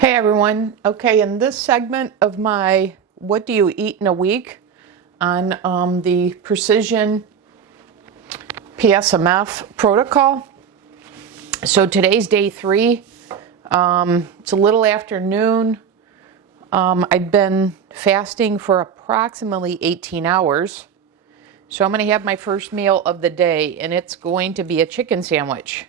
Hey everyone. Okay, in this segment of my what do you eat in a week on the Precision PSMF protocol. So today's day 3. It's a little after noon. I've been fasting for approximately 18 hours. So I'm going to have my first meal of the day, and it's going to be a chicken sandwich.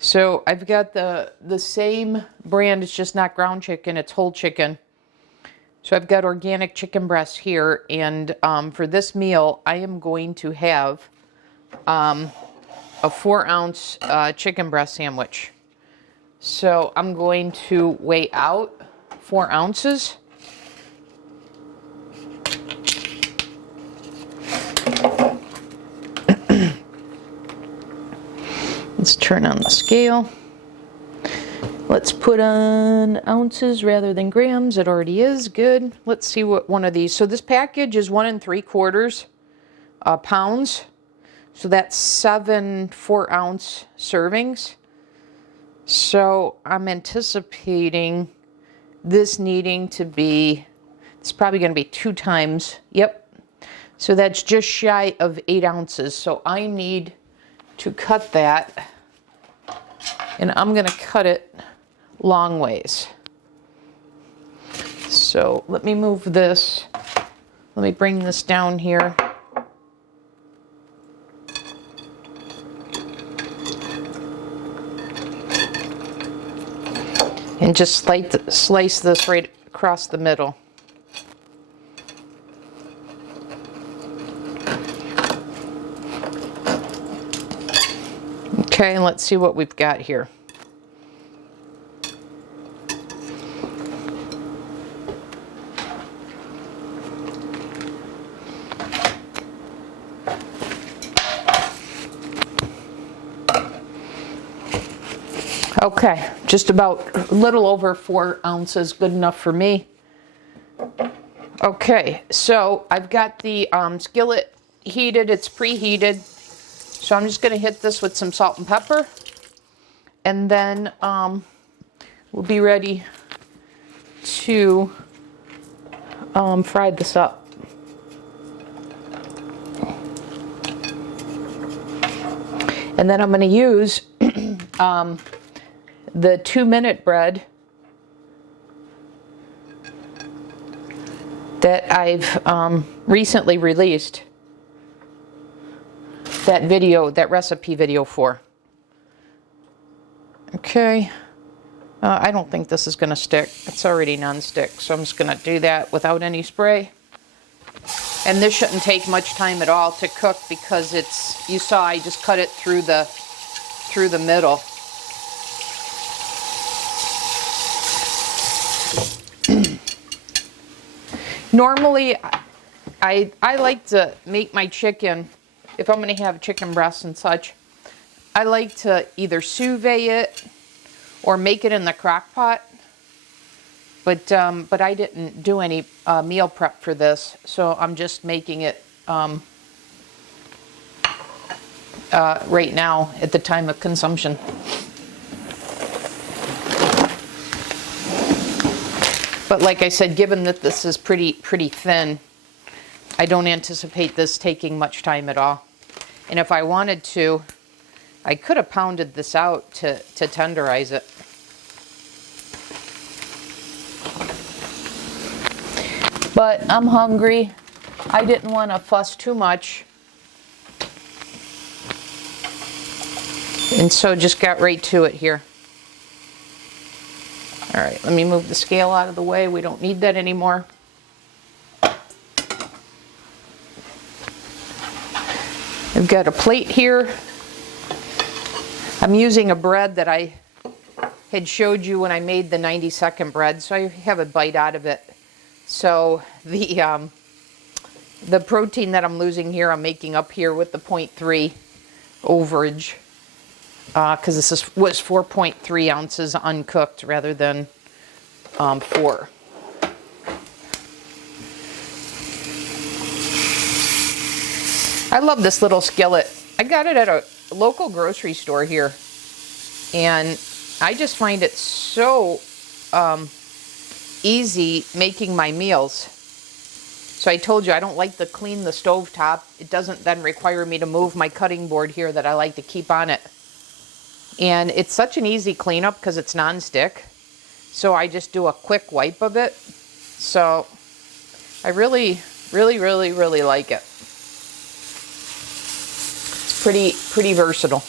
So I've got the same brand, it's just not ground chicken, it's whole chicken. So I've got organic chicken breasts here, and for this meal, I am going to have a 4-ounce chicken breast sandwich. So I'm going to weigh out 4 ounces. Let's turn on the scale. Let's put on ounces rather than grams. It already is good. Let's see what one of these. So this package is 1 3/4 pounds. So that's 7 4-ounce servings. So I'm anticipating this needing to be, it's probably going to be 2 times. Yep. So that's just shy of 8 ounces. So I need to cut that, and I'm going to cut it long ways. So let me move this. Let me bring this down here. And just slice this right across the middle. Okay, and let's see what we've got here. Okay, just about a little over 4 ounces, good enough for me. Okay, so I've got the skillet heated, it's preheated. So I'm just going to hit this with some salt and pepper, and then we'll be ready to fry this up. And then I'm going to use the 2-minute bread that I've recently released that video, that recipe video for. Okay, I don't think this is going to stick. It's already non-stick, so I'm just going to do that without any spray. And this shouldn't take much time at all to cook because it's, you saw I just cut it through the middle. Normally, I like to make my chicken, if I'm going to have chicken breasts and such, I like to either sous vide it or make it in the crock pot. But I didn't do any meal prep for this, so I'm just making it right now at the time of consumption. But like I said, given that this is pretty thin, I don't anticipate this taking much time at all. And if I wanted to, I could have pounded this out to tenderize it. But I'm hungry. I didn't want to fuss too much. And so just got right to it here. All right, let me move the scale out of the way. We don't need that anymore. I've got a plate here. I'm using a bread that I had showed you when I made the 90-second bread, so I have a bite out of it. So the protein that I'm losing here, I'm making up here with the 0.3 overage, because this was 4.3 ounces uncooked rather than 4. I love this little skillet. I got it at a local grocery store here, and I just find it so easy making my meals. So I told you I don't like to clean the stove top. It doesn't then require me to move my cutting board here that I like to keep on it. And it's such an easy cleanup because it's non-stick. So I just do a quick wipe of it. So I really like it. It's pretty versatile.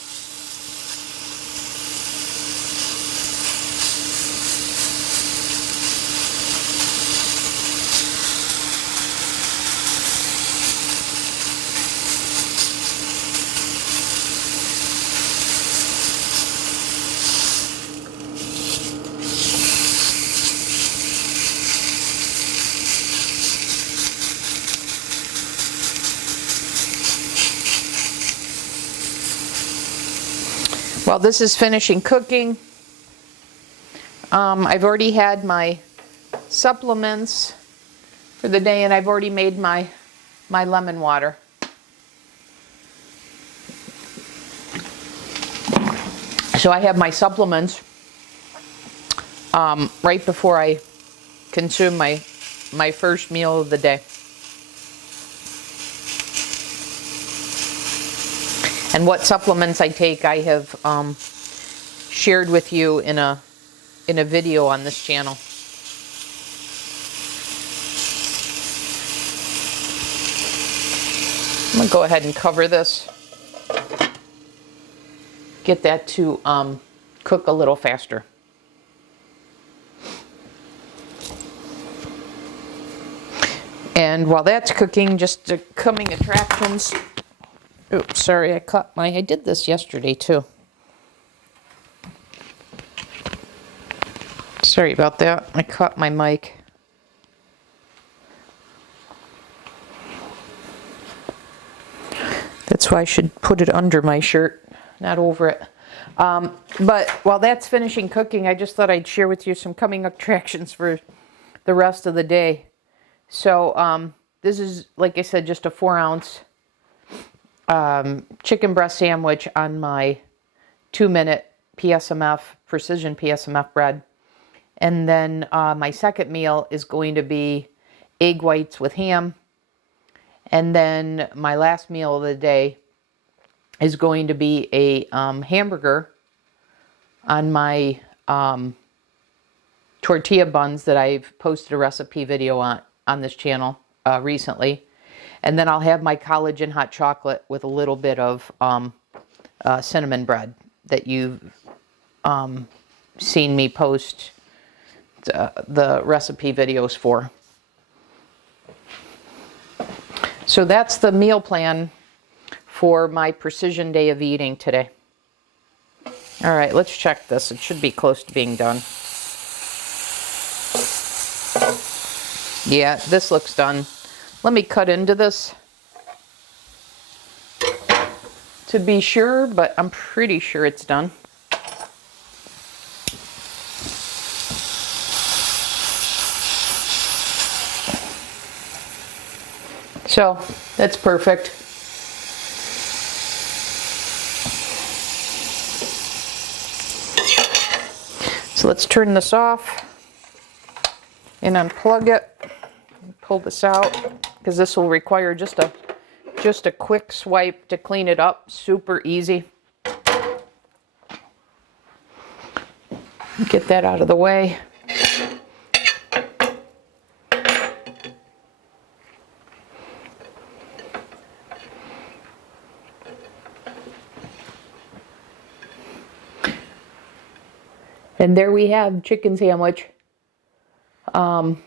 While this is finishing cooking, I've already had my supplements for the day, and I've already made my lemon water. So I have my supplements right before I consume my first meal of the day. And what supplements I take, I have shared with you in a video on this channel. I'm gonna go ahead and cover this. Get that to cook a little faster. And while that's cooking, just the coming attractions. Oops, sorry, I did this yesterday too. Sorry about that. I caught my mic. That's why I should put it under my shirt, not over it. But while that's finishing cooking, I just thought I'd share with you some coming attractions for the rest of the day. So this is, like I said, just a 4-ounce chicken breast sandwich on my 2-minute PSMF, Precision PSMF bread. And then my second meal is going to be egg whites with ham. And then my last meal of the day is going to be a hamburger on my tortilla buns that I've posted a recipe video on this channel recently. And then I'll have my collagen hot chocolate with a little bit of cinnamon bread that you've seen me post the recipe videos for. So that's the meal plan for my precision day of eating today. All right, let's check this. It should be close to being done. Yeah, this looks done. Let me cut into this to be sure, but I'm pretty sure it's done. So that's perfect. So let's turn this off and unplug it. Pull this out because this will require just a quick swipe to clean it up. Super easy. Get that out of the way. And there we have chicken sandwich on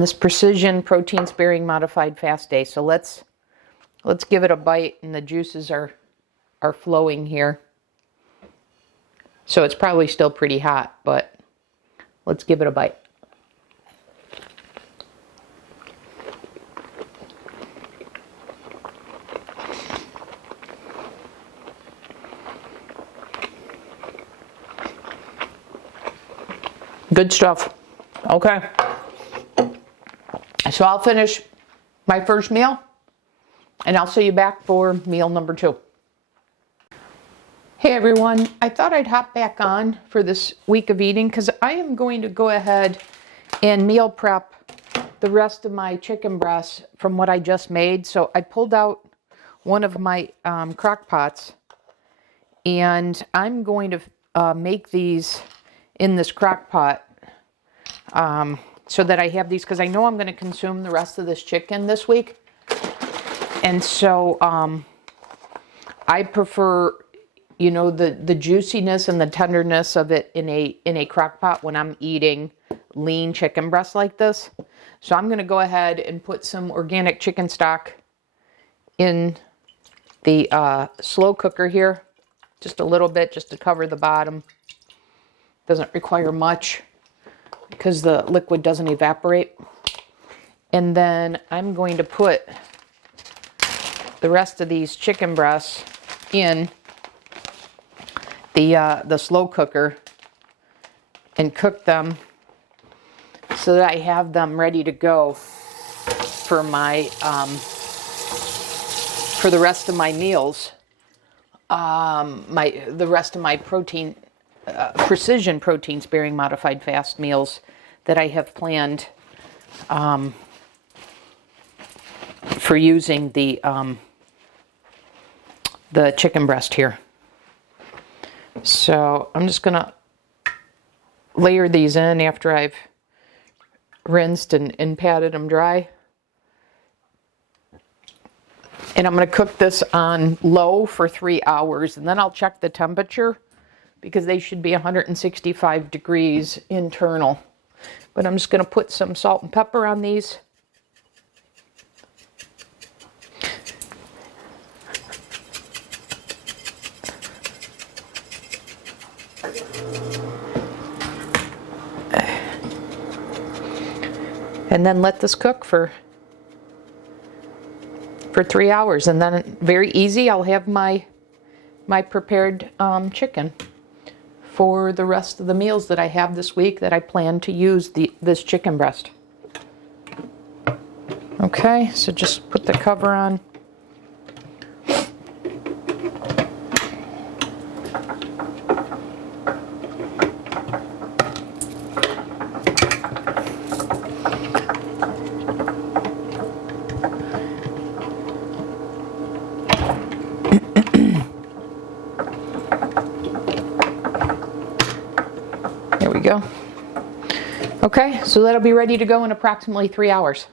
this precision protein sparing modified fast day. So let's give it a bite, and the juices are flowing here. So it's probably still pretty hot, but let's give it a bite. Good stuff. Okay. So I'll finish my first meal, and I'll see you back for meal number 2. Hey everyone, I thought I'd hop back on for this week of eating because I am going to go ahead and meal prep the rest of my chicken breasts from what I just made. So I pulled out one of my crock pots and I'm going to make these in this crock pot so that I have these because I know I'm going to consume the rest of this chicken this week. And so I prefer, you know, the juiciness and the tenderness of it in a crock pot when I'm eating lean chicken breast like this. So I'm going to go ahead and put some organic chicken stock in the slow cooker here. Just a little bit, just to cover the bottom. Doesn't require much because the liquid doesn't evaporate. And then I'm going to put the rest of these chicken breasts in the slow cooker and cook them so that I have them ready to go for my for the rest of my meals. The rest of my protein, precision protein sparing modified fast meals that I have planned for using the chicken breast here. So I'm just gonna layer these in after I've rinsed and patted them dry. And I'm going to cook this on low for 3 hours, and then I'll check the temperature because they should be 165 degrees internal. But I'm just going to put some salt and pepper on these. And then let this cook for 3 hours, and then very easy, I'll have my prepared chicken for the rest of the meals that I have this week that I plan to use this chicken breast. Okay, so just put the cover on. There we go. Okay, so that'll be ready to go in approximately 3 hours.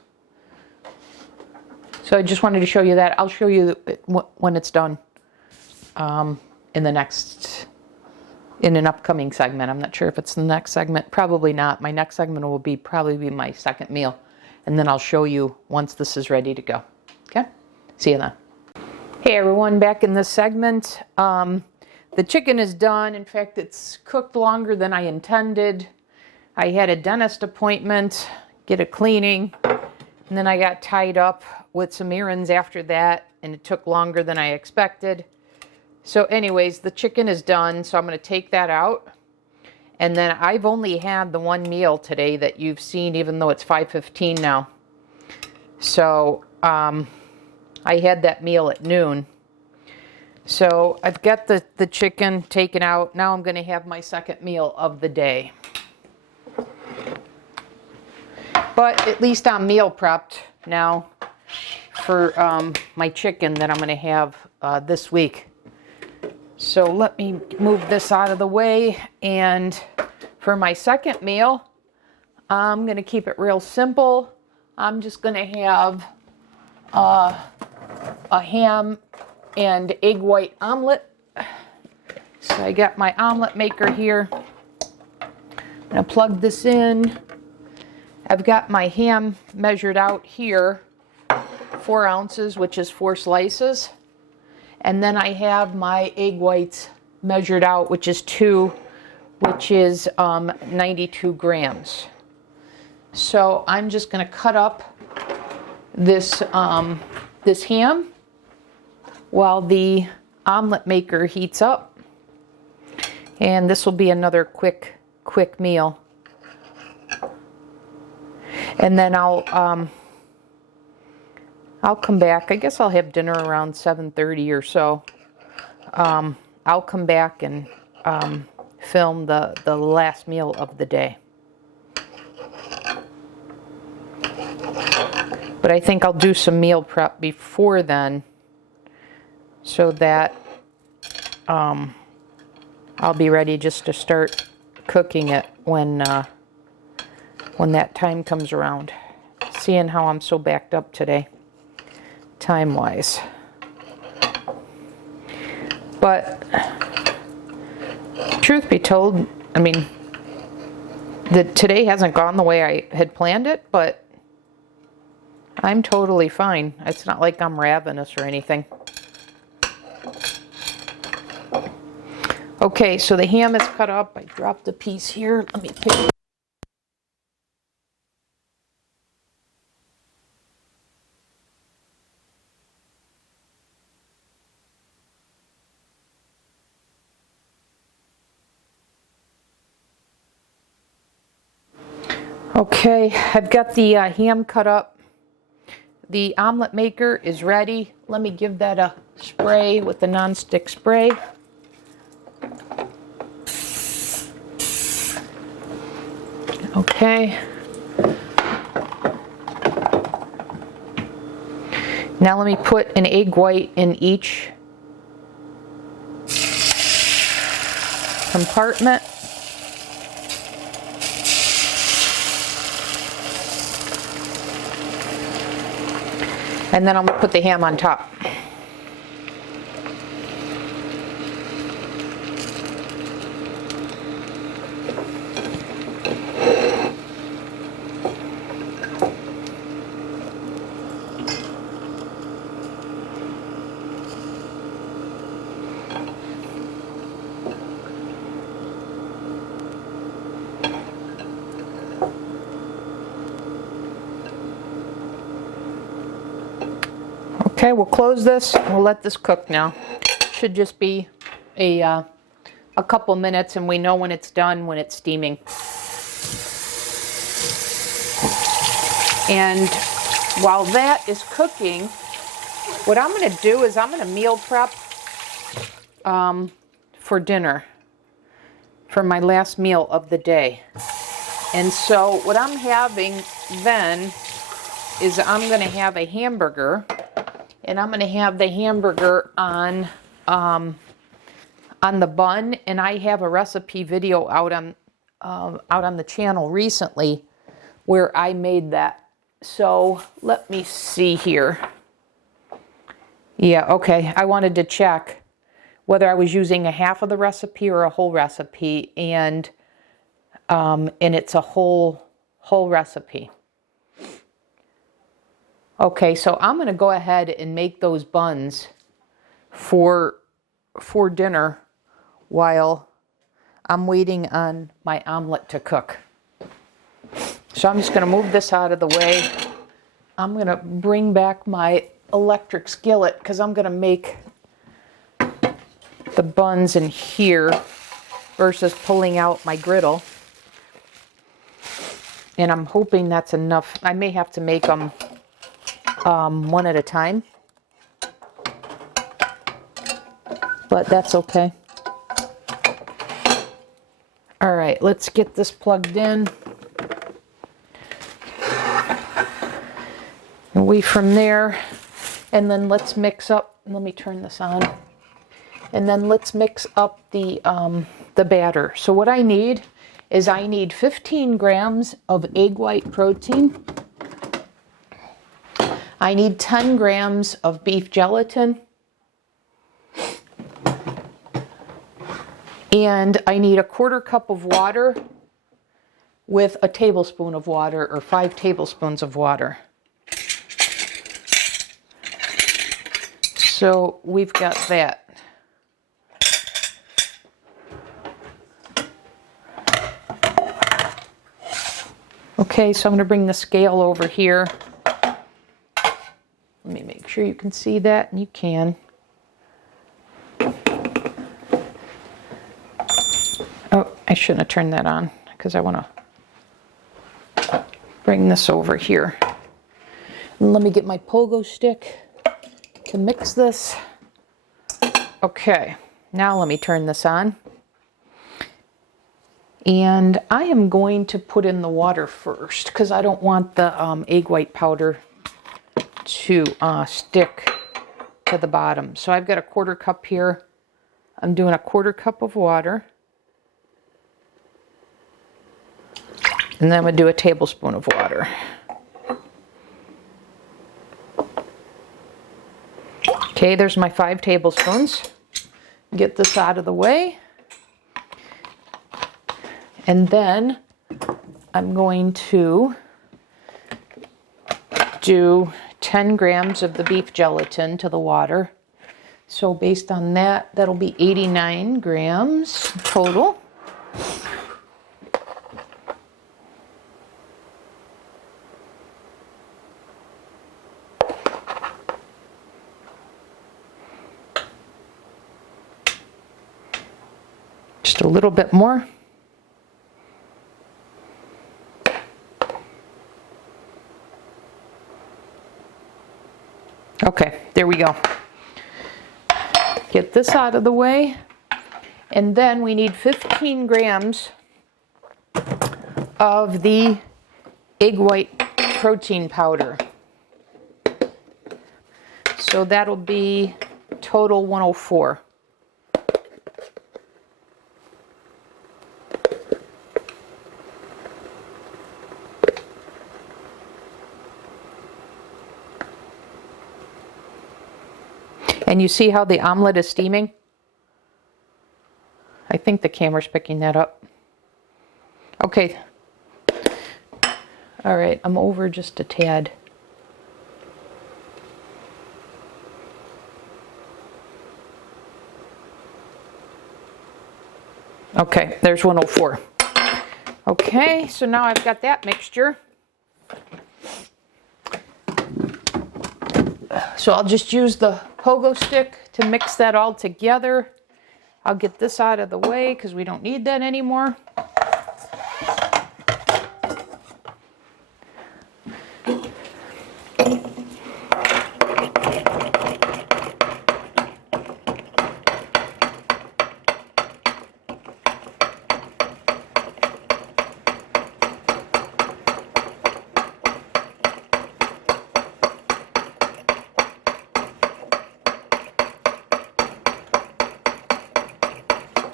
So I just wanted to show you that. I'll show you when it's done in an upcoming segment. I'm not sure if it's the next segment. Probably not. My next segment will probably be my second meal. And then I'll show you once this is ready to go. Okay? See you then. Hey everyone, back in this segment. The chicken is done. In fact, it's cooked longer than I intended. I had a dentist appointment, get a cleaning, and then I got tied up with some errands after that, and it took longer than I expected. So anyways, the chicken is done, so I'm going to take that out. And then I've only had the one meal today that you've seen, even though it's 5:15 now. So I had that meal at noon. So I've got the chicken taken out. Now I'm going to have my second meal of the day. But at least I'm meal prepped now for my chicken that I'm going to have this week. So let me move this out of the way. And for my second meal, I'm going to keep it real simple. I'm just going to have a ham and egg white omelet. So I got my omelet maker here. I'm going to plug this in. I've got my ham measured out here, 4 ounces, which is 4 slices. And then I have my egg whites measured out, which is 2, which is 92 grams. So I'm just going to cut up this ham while the omelet maker heats up. And this will be another quick meal. And then I'll come back. I guess I'll have dinner around 7:30 or so. I'll come back and film the last meal of the day. But I think I'll do some meal prep before then, so that I'll be ready just to start cooking it when that time comes around. Seeing how I'm so backed up today, time-wise. But truth be told, I mean, today hasn't gone the way I had planned it, but I'm totally fine. It's not like I'm ravenous or anything. Okay, so the ham is cut up. I dropped a piece here. Let me pick it. Okay, I've got the ham cut up. The omelet maker is ready. Let me give that a spray with the nonstick spray. Okay. Now let me put an egg white in each compartment. And then I'm going to put the ham on top. Okay, we'll close this. We'll let this cook now. Should just be a couple minutes, and we know when it's done when it's steaming. And while that is cooking, what I'm going to do is I'm going to meal prep for dinner, for my last meal of the day. And so what I'm having then is I'm going to have a hamburger. And I'm going to have the hamburger on the bun, and I have a recipe video out on the channel recently where I made that. So let me see here. Yeah, okay. I wanted to check whether I was using a half of the recipe or a whole recipe, and it's a whole recipe. Okay, so I'm going to go ahead and make those buns for dinner while I'm waiting on my omelet to cook. So I'm just going to move this out of the way. I'm going to bring back my electric skillet because I'm going to make the buns in here versus pulling out my griddle. And I'm hoping that's enough. I may have to make them one at a time, but that's okay. All right, let's get this plugged in. Away from there, and then let's mix up. Let me turn this on, and then let's mix up the batter. So what I need is 15 grams of egg white protein. I need 10 grams of beef gelatin, and I need a 1/4 cup of water with a tablespoon of water, or 5 tablespoons of water. So we've got that. Okay, so I'm going to bring the scale over here. Let me make sure you can see that, and you can. Oh, I shouldn't have turned that on because I want to bring this over here. And let me get my pogo stick to mix this. Okay, Now let me turn this on. And I am going to put in the water first because I don't want the egg white powder to stick to the bottom. So I've got a 1/4 cup here. I'm doing a 1/4 cup of water. And then I'm going to do a tablespoon of water. Okay, there's my 5 tablespoons. Get this out of the way. And then I'm going to do 10 grams of the beef gelatin to the water. So based on that, that'll be 89 grams total. Just a little bit more. Okay, there we go. Get this out of the way. And then we need 15 grams of the egg white protein powder. So that'll be total 104. And you see how the omelet is steaming? I think the camera's picking that up. Okay. All right, I'm over just a tad. Okay, there's 104. Okay, so now I've got that mixture. So I'll just use the pogo stick to mix that all together. I'll get this out of the way because we don't need that anymore.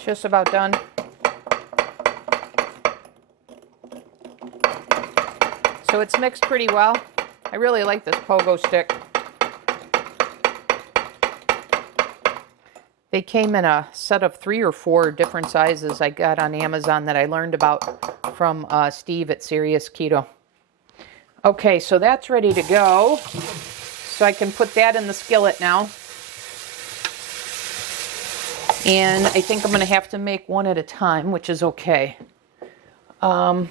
Just about done. So it's mixed pretty well. I really like this pogo stick. They came in a set of 3 or 4 different sizes I got on Amazon that I learned about from Steve at Serious Keto. Okay, so that's ready to go. So I can put that in the skillet now. And I think I'm going to have to make one at a time, which is okay. So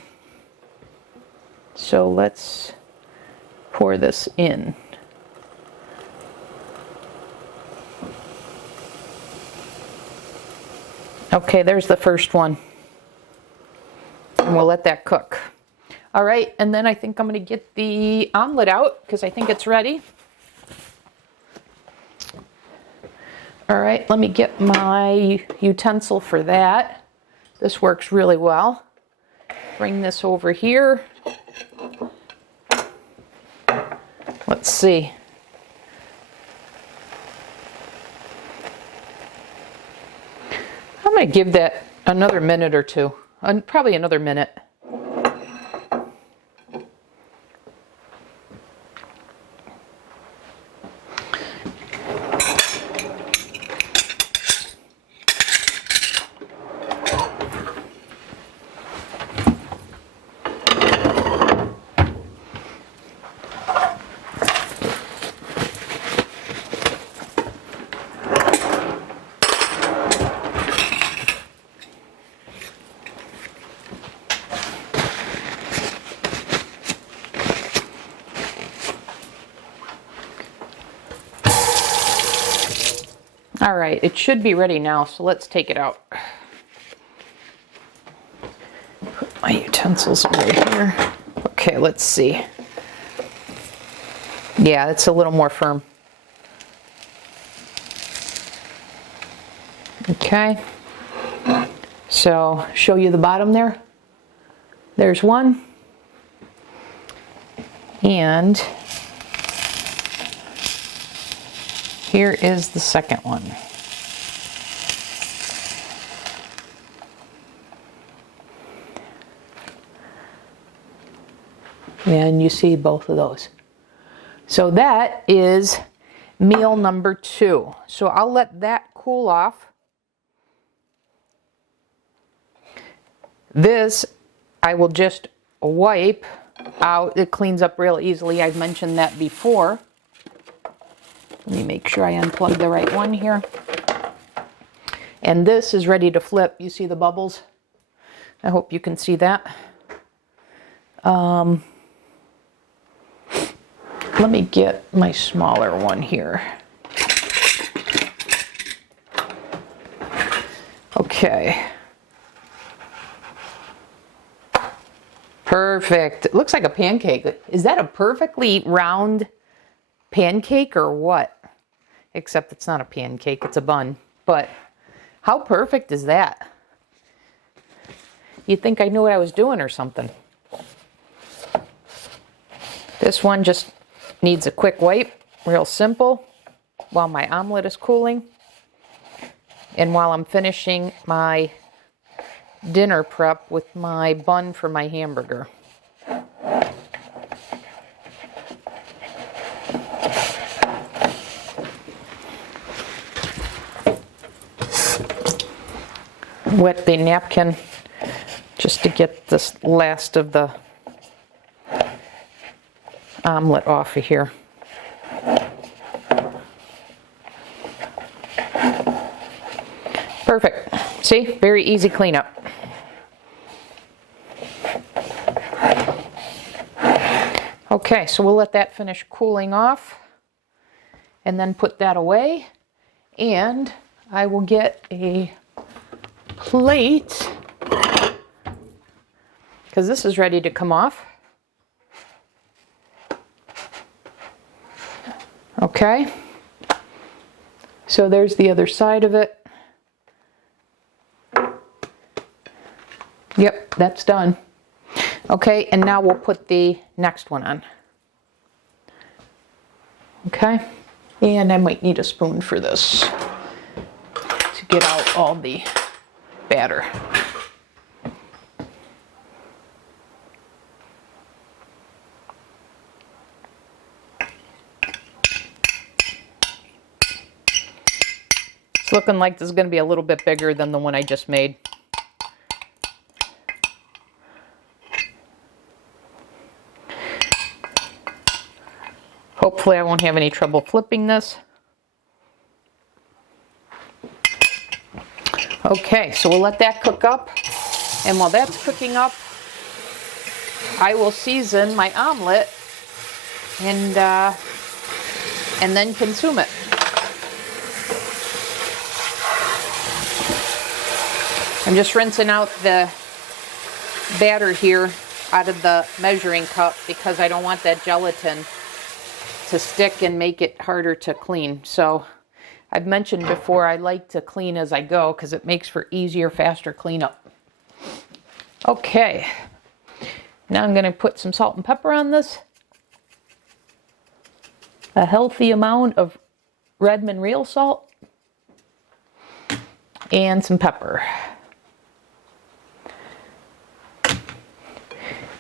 let's pour this in. Okay, there's the first one. And we'll let that cook. All right, and then I think I'm going to get the omelet out because I think it's ready. All right, let me get my utensil for that. This works really well. Bring this over here. Let's see. I'm going to give that another minute or two, probably another minute. All right, it should be ready now, so let's take it out. Put my utensils over here. Okay, let's see. Yeah, it's a little more firm. Okay. Okay. So show you the bottom there. There's one. And here is the second one. And you see both of those. So that is meal number 2. So I'll let that cool off. This I will just wipe out. It cleans up real easily. I've mentioned that before. Let me make sure I unplug the right one here. And this is ready to flip. You see the bubbles? I hope you can see that. Let me get my smaller one here. Okay. Perfect. It looks like a pancake. Is that a perfectly round pancake or what? Except it's not a pancake, it's a bun. But how perfect is that? You'd think I knew what I was doing or something. This one just needs a quick wipe, real simple, while my omelet is cooling. And while I'm finishing my dinner prep with my bun for my hamburger. Wet the napkin just to get this last of the omelet off of here. Perfect. See, very easy cleanup. Okay, so we'll let that finish cooling off and then put that away. And I will get a plate because this is ready to come off. Okay, so there's the other side of it. Yep, that's done. Okay, and now we'll put the next one on. Okay, and I might need a spoon for this to get out all the batter. It's looking like this is going to be a little bit bigger than the one I just made. Hopefully I won't have any trouble flipping this. Okay, so we'll let that cook up. And while that's cooking up, I will season my omelet and then consume it. I'm just rinsing out the batter here out of the measuring cup because I don't want that gelatin to stick and make it harder to clean. So I've mentioned before I like to clean as I go because it makes for easier, faster cleanup. Okay, now I'm going to put some salt and pepper on this. A healthy amount of Redmond real salt and some pepper.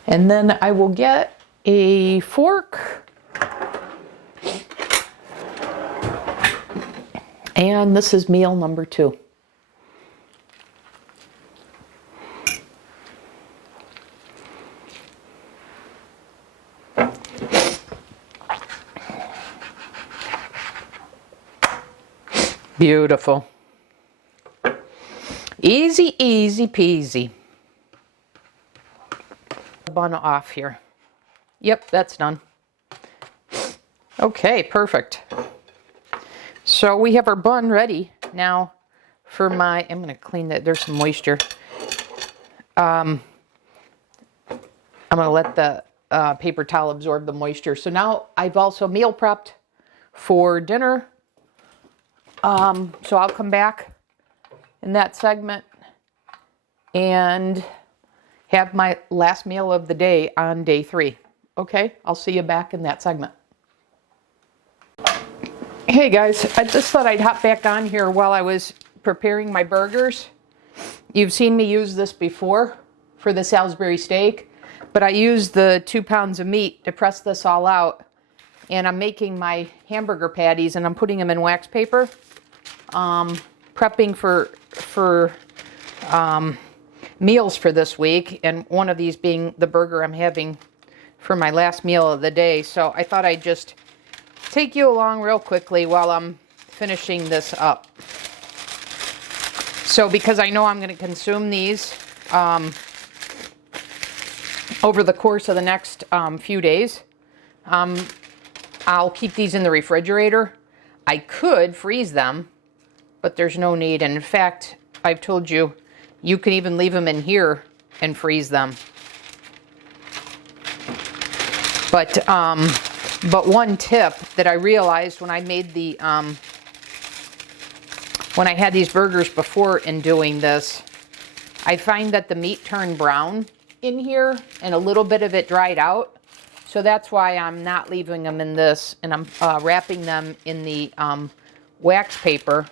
And then I will get a fork. And this is meal number 2. Beautiful. Easy, easy peasy. Bun off here. Yep, that's done. Okay, perfect. So we have our bun ready now for my, I'm going to clean that, there's some moisture. I'm going to let the paper towel absorb the moisture. So now I've also meal prepped for dinner. So I'll come back in that segment and have my last meal of the day on day 3. Okay, I'll see you back in that segment. Hey guys, I just thought I'd hop back on here while I was preparing my burgers. You've seen me use this before for the Salisbury steak, but I used the 2 pounds of meat to press this all out, and I'm making my hamburger patties and I'm putting them in wax paper, prepping for meals for this week, and one of these being the burger I'm having for my last meal of the day. So I thought I'd just take you along real quickly while I'm finishing this up. So because I know I'm going to consume these over the course of the next few days, I'll keep these in the refrigerator. I could freeze them, but there's no need. And in fact, I've told you, you can even leave them in here and freeze them. But one tip that I realized when I made the, when I had these burgers before in doing this, I find that the meat turned brown in here and a little bit of it dried out. So that's why I'm not leaving them in this, and I'm wrapping them in the wax paper,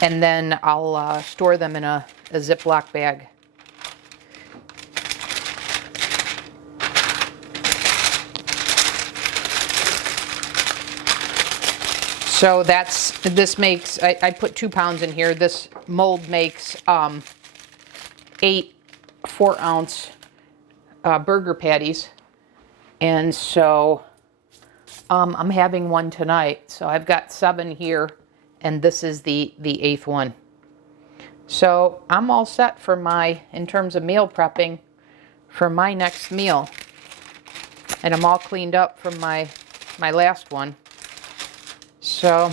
and then I'll store them in a Ziploc bag. So this makes, I put 2 pounds in here. This mold makes 8 4-ounce burger patties. And so I'm having one tonight. So I've got 7 here, and this is the 8th one. So I'm all set for in terms of meal prepping for my next meal. And I'm all cleaned up from my last one. So,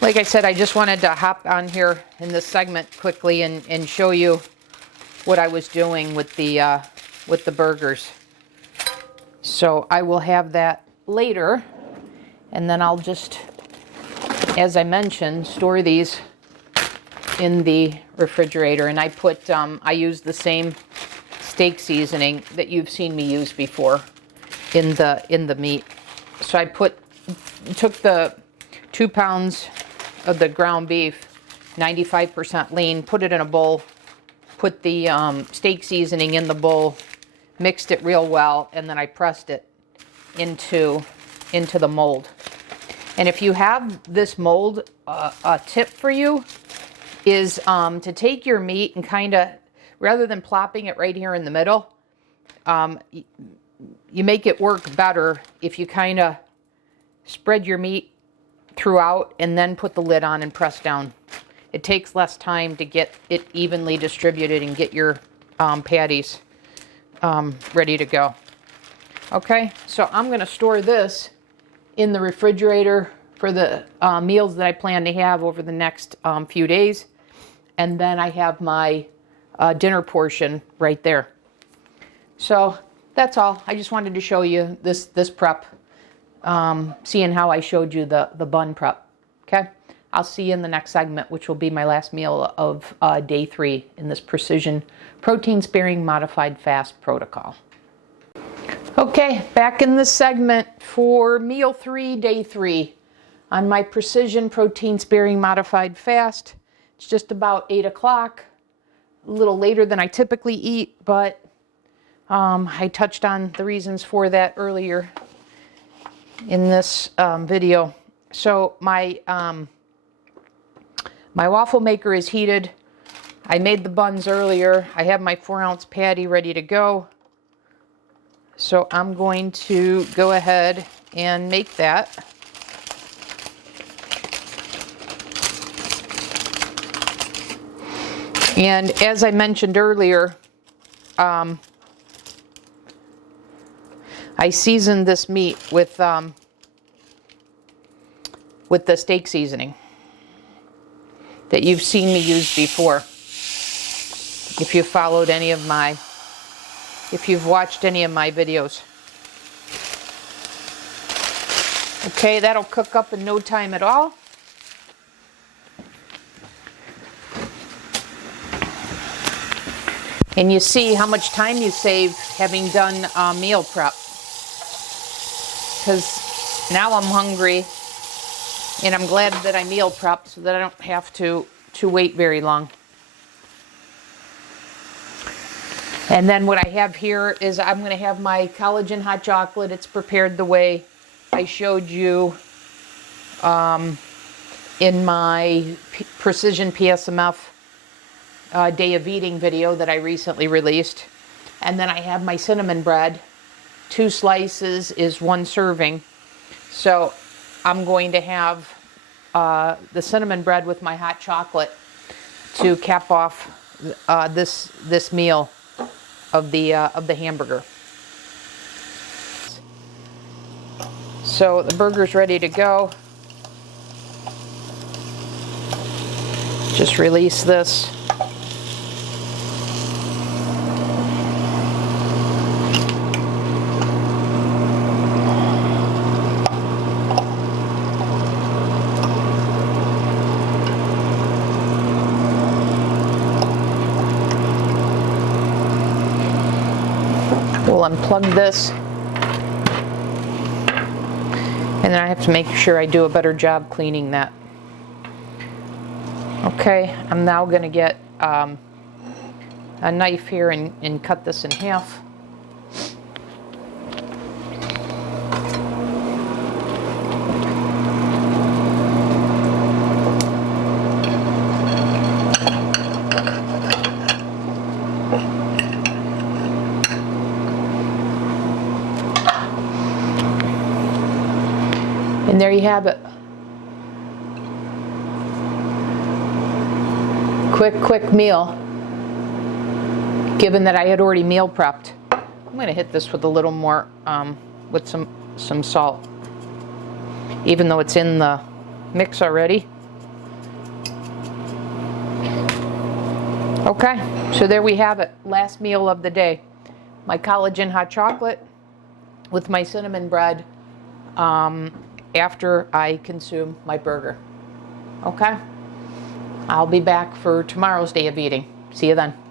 like I said, I just wanted to hop on here in this segment quickly and show you what I was doing with the burgers. So I will have that later, and then I'll just, as I mentioned, store these in the refrigerator. And I use the same steak seasoning that you've seen me use before in the meat. So I took the 2 pounds of the ground beef, 95% lean, put it in a bowl, put the steak seasoning in the bowl, mixed it real well, and then I pressed it into the mold. And if you have this mold, a tip for you is to take your meat and kind of, rather than plopping it right here in the middle, you make it work better if you kind of spread your meat throughout and then put the lid on and press down. It takes less time to get it evenly distributed and get your patties ready to go. Okay, so I'm going to store this in the refrigerator for the meals that I plan to have over the next few days. And then I have my dinner portion right there. So that's all. I just wanted to show you this prep, seeing how I showed you the bun prep. Okay, I'll see you in the next segment, which will be my last meal of day 3 in this Precision Protein Sparing Modified Fast protocol. Okay, back in this segment for meal 3, day 3 on my Precision Protein Sparing Modified Fast. It's just about 8 o'clock, a little later than I typically eat, but I touched on the reasons for that earlier in this video. So my waffle maker is heated. I made the buns earlier. I have my 4-ounce patty ready to go. So I'm going to go ahead and make that. And as I mentioned earlier, I seasoned this meat with the steak seasoning that you've seen me use before. If you've followed if you've watched any of my videos. Okay, that'll cook up in no time at all. And you see how much time you save having done meal prep. Because now I'm hungry, and I'm glad that I meal prep so that I don't have to wait very long. And then what I have here is I'm going to have my collagen hot chocolate. It's prepared the way I showed you in my Precision PSMF day of eating video that I recently released. And then I have my cinnamon bread. 2 slices is 1 serving. So I'm going to have the cinnamon bread with my hot chocolate to cap off this meal of the hamburger. So the burger's ready to go. Just release this. We'll unplug this, and then I have to make sure I do a better job cleaning that. Okay, I'm now going to get a knife here and cut this in half. And there you have it. Quick meal. Given that I had already meal prepped, I'm going to hit this with a little more, with some salt. Even though it's in the mix already. Okay, so there we have it. Last meal of the day. My collagen hot chocolate with my cinnamon bread. After I consume my burger. Okay? I'll be back for tomorrow's day of eating. See you then.